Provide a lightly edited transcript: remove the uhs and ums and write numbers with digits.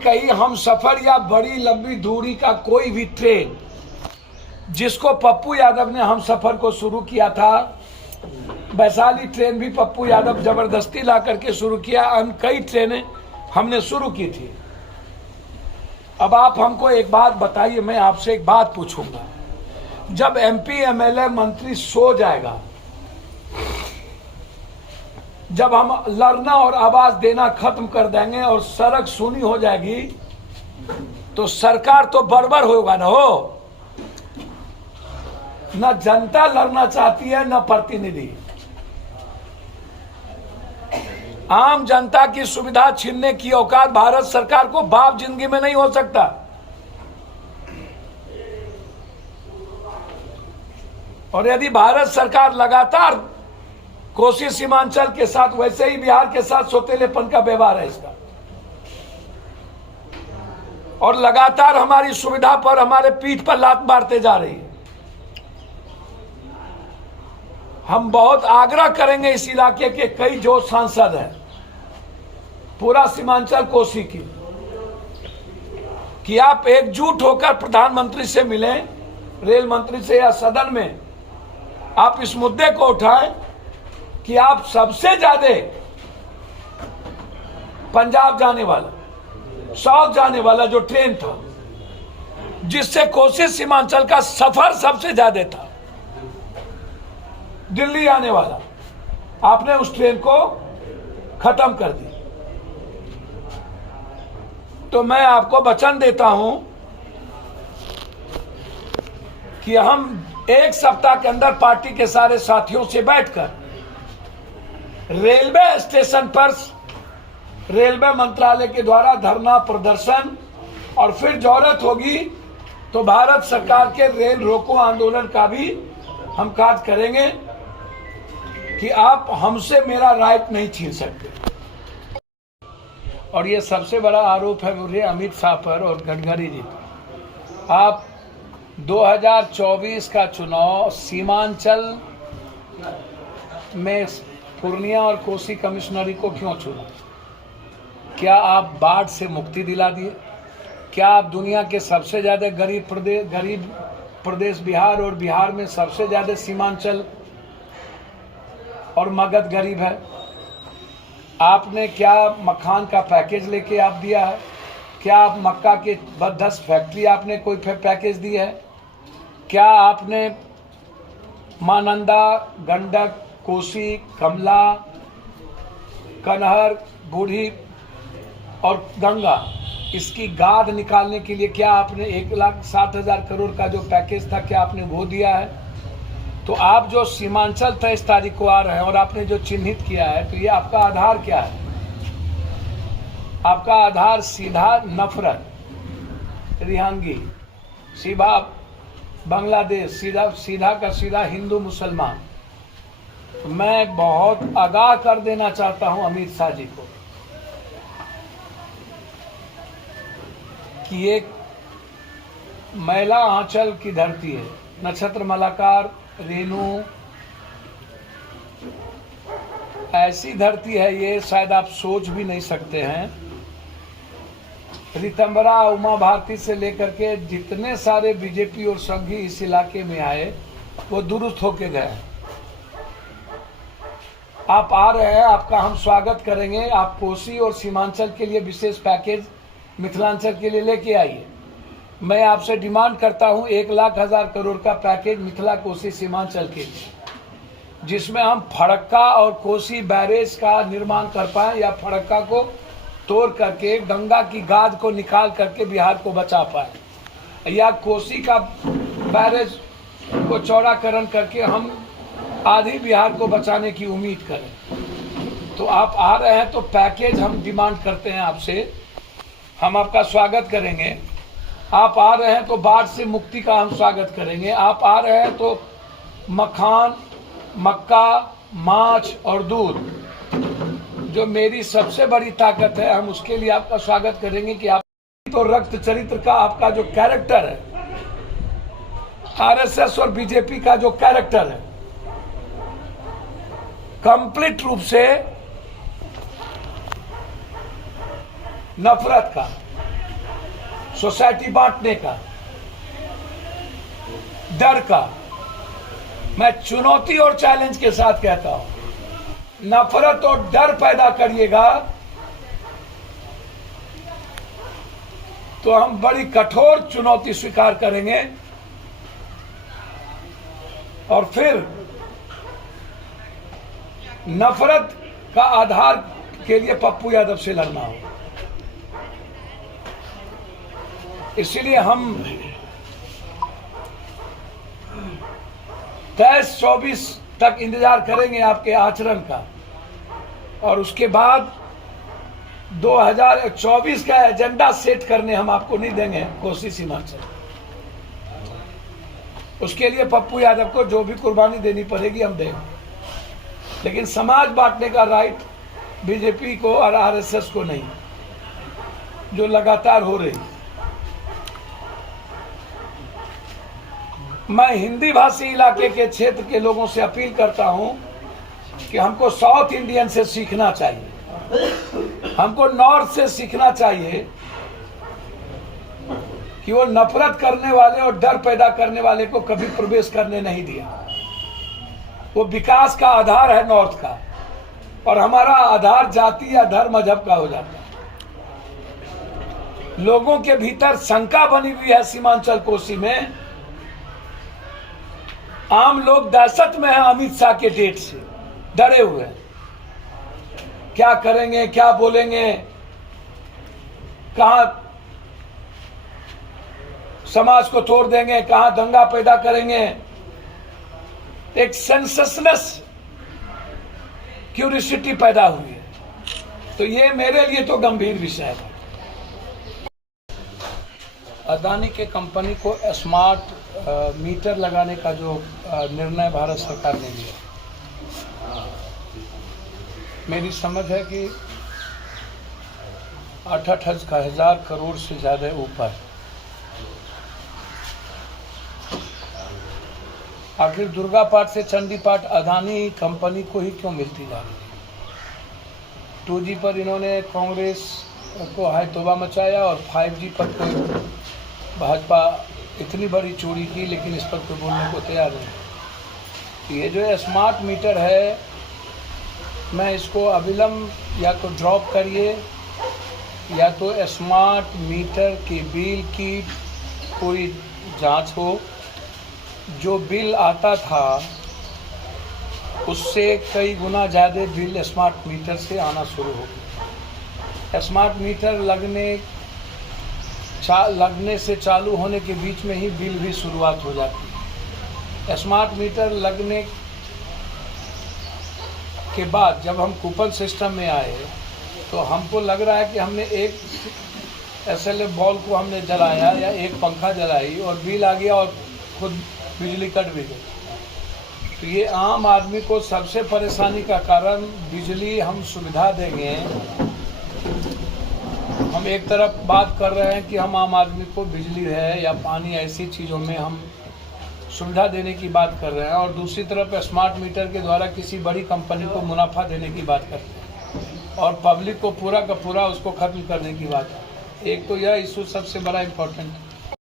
कहीं हम सफर या बड़ी लंबी दूरी का कोई भी ट्रेन जिसको पप्पू यादव ने हम सफर को शुरू किया था, वैशाली ट्रेन भी पप्पू यादव जबरदस्ती ला करके शुरू किया। कई ट्रेनें हमने शुरू की थी। अब आप हमको एक बात बताइए, मैं आपसे एक बात पूछूंगा। जब एमपी एमएलए मंत्री सो जाएगा, जब हम लड़ना और आवाज देना खत्म कर देंगे और सड़क सूनी हो जाएगी, तो सरकार तो बर्बाद होगा ना। हो न जनता लड़ना चाहती है न प्रतिनिधि। आम जनता की सुविधा छीनने की औकात भारत सरकार को बाप जिंदगी में नहीं हो सकता। और यदि भारत सरकार लगातार कोसी सीमांचल के साथ, वैसे ही बिहार के साथ सौतेलेपन का व्यवहार है इसका, और लगातार हमारी सुविधा पर, हमारे पीठ पर लात मारते जा रही है, हम बहुत आग्रह करेंगे इस इलाके के कई जो सांसद हैं, पूरा सीमांचल कोसी की, कि आप एकजुट होकर प्रधानमंत्री से मिलें, रेल मंत्री से, या सदन में आप इस मुद्दे को उठाएं कि आप सबसे ज्यादा पंजाब जाने वाला, साउथ जाने वाला जो ट्रेन था, जिससे कोसी सीमांचल का सफर सबसे ज्यादा था, दिल्ली आने वाला, आपने उस ट्रेन को खत्म कर दी। तो मैं आपको वचन देता हूं कि हम एक सप्ताह के अंदर पार्टी के सारे साथियों से बैठकर रेलवे स्टेशन पर रेलवे मंत्रालय के द्वारा धरना प्रदर्शन, और फिर जरूरत होगी तो भारत सरकार के रेल रोको आंदोलन का भी हम कार्य करेंगे कि आप हमसे मेरा राइट नहीं छीन सकते। और ये सबसे बड़ा आरोप है मुझे अमित शाह पर और गडकरी जी पर। आप 2024 का चुनाव सीमांचल में पूर्णिया और कोसी कमिश्नरी को क्यों चुना? क्या आप बाढ़ से मुक्ति दिला दिए? क्या आप दुनिया के सबसे ज्यादा गरीब प्रदेश बिहार, और बिहार में सबसे ज्यादा सीमांचल और मगध गरीब है? आपने क्या मखान का पैकेज लेके आप दिया है? क्या आप मक्का के 10 फैक्ट्री आपने कोई पैकेज दी है? क्या आपने महानंदा, गंडक, कोसी, कमला, कनहर, बूढ़ी और गंगा, इसकी गाद निकालने के लिए क्या आपने 1,60,000 करोड़ का जो पैकेज था, क्या आपने वो दिया है? तो आप जो सीमांचल 23 तारीख को आ रहे हैं और आपने जो चिन्हित किया है, तो ये आपका आधार क्या है? आपका आधार सीधा नफरत, रिहांगी, सीधा बांग्लादेश, सीधा का सीधा हिंदू मुसलमान। मैं बहुत आगाह कर देना चाहता हूं अमित शाह जी को कि एक मैला आंचल की धरती है, नक्षत्र मलाकार, रेणु, ऐसी धरती है ये, शायद आप सोच भी नहीं सकते हैं। रितंबरा, उमा भारती से लेकर के जितने सारे बीजेपी और संघी इस इलाके में आए, वो दुरुस्त होके गए। आप आ रहे हैं, आपका हम स्वागत करेंगे। आप कोसी और सीमांचल के लिए विशेष पैकेज मिथिलांचल के लिए लेके आइए। मैं आपसे डिमांड करता हूं 1,00,000 करोड़ का पैकेज मिथिला कोसी सीमांचल के लिए, जिसमें हम फड़क्का और कोसी बैरेज का निर्माण कर पाए, या फड़क्का को तोड़ करके गंगा की गाद को निकाल करके बिहार को बचा पाए, या कोसी का बैरेज को चौड़ाकरण करके हम आधी बिहार को बचाने की उम्मीद करें। तो आप आ रहे हैं तो पैकेज हम डिमांड करते हैं आपसे, हम आपका स्वागत करेंगे। आप आ रहे हैं तो बाढ़ से मुक्ति का हम स्वागत करेंगे। आप आ रहे हैं तो मखान, मक्का, माछ और दूध, जो मेरी सबसे बड़ी ताकत है, हम उसके लिए आपका स्वागत करेंगे कि आप तो रक्त चरित्र का आपका जो कैरेक्टर है, आरएसएस और बीजेपी का जो कैरेक्टर है, कंप्लीट रूप से नफरत का, सोसाइटी बांटने का, डर का। मैं चुनौती और चैलेंज के साथ कहता हूं, नफरत और डर पैदा करिएगा तो हम बड़ी कठोर चुनौती स्वीकार करेंगे और फिर नफरत का आधार के लिए पप्पू यादव से लड़ना हो। इसलिए हम 23-24 तक इंतजार करेंगे आपके आचरण का, और उसके बाद 2024 का एजेंडा सेट करने हम आपको नहीं देंगे कोसी सीमांचल। उसके लिए पप्पू यादव को जो भी कुर्बानी देनी पड़ेगी हम देंगे, लेकिन समाज बांटने का राइट बीजेपी को और आरएसएस को नहीं, जो लगातार हो रही। मैं हिंदी भाषी इलाके के क्षेत्र के लोगों से अपील करता हूं कि हमको साउथ इंडियन से सीखना चाहिए, हमको नॉर्थ से सीखना चाहिए कि वो नफरत करने वाले और डर पैदा करने वाले को कभी प्रवेश करने नहीं दिया। वो विकास का आधार है नॉर्थ का, और हमारा आधार जाति या धर्म मजहब का हो जाता है। लोगों के भीतर शंका बनी हुई है सीमांचल कोसी में। आम लोग दहशत में हैं अमित शाह के डेट से, डरे हुए हैं। क्या करेंगे, क्या बोलेंगे, कहां समाज को तोड़ देंगे, कहां दंगा पैदा करेंगे। एक सेंसेशनस क्यूरियोसिटी पैदा हुई है। तो ये मेरे लिए तो गंभीर विषय है। अदानी के कंपनी को स्मार्ट मीटर लगाने का जो निर्णय भारत सरकार ने लिया, मेरी समझ है कि 8,000 करोड़ से ज़्यादा ऊपर। आखिर दुर्गा पाठ से चंडी पाठ अदानी कंपनी को ही क्यों मिलती जा रही है? 2G पर इन्होंने कांग्रेस को हाय तौबा मचाया और 5G पर कोई भाजपा इतनी बड़ी चोरी की, लेकिन इस पर कोई बोलने को तैयार नहीं। ये जो स्मार्ट मीटर है, मैं इसको अविलंब या तो ड्रॉप करिए या तो स्मार्ट मीटर के बिल की पूरी जांच हो। जो बिल आता था उससे कई गुना ज़्यादा बिल स्मार्ट मीटर से आना शुरू हो गया। स्मार्ट मीटर लगने से चालू होने के बीच में ही बिल भी शुरुआत हो जाती है। स्मार्ट मीटर लगने के बाद जब हम कूपन सिस्टम में आए तो हमको लग रहा है कि हमने एक SLF बॉल को हमने जलाया या एक पंखा जलाई और बिल आ गया और खुद बिजली कट भी गई। तो ये आम आदमी को सबसे परेशानी का कारण बिजली हम सुविधा देंगे। हम एक तरफ बात कर रहे हैं कि हम आम आदमी को बिजली है या पानी ऐसी चीज़ों में हम सुविधा देने की बात कर रहे हैं, और दूसरी तरफ स्मार्ट मीटर के द्वारा किसी बड़ी कंपनी को मुनाफा देने की बात करते हैं और पब्लिक को पूरा का पूरा उसको ख़त्म करने की बात है। एक तो यह इशू सबसे बड़ा इम्पोर्टेंट है।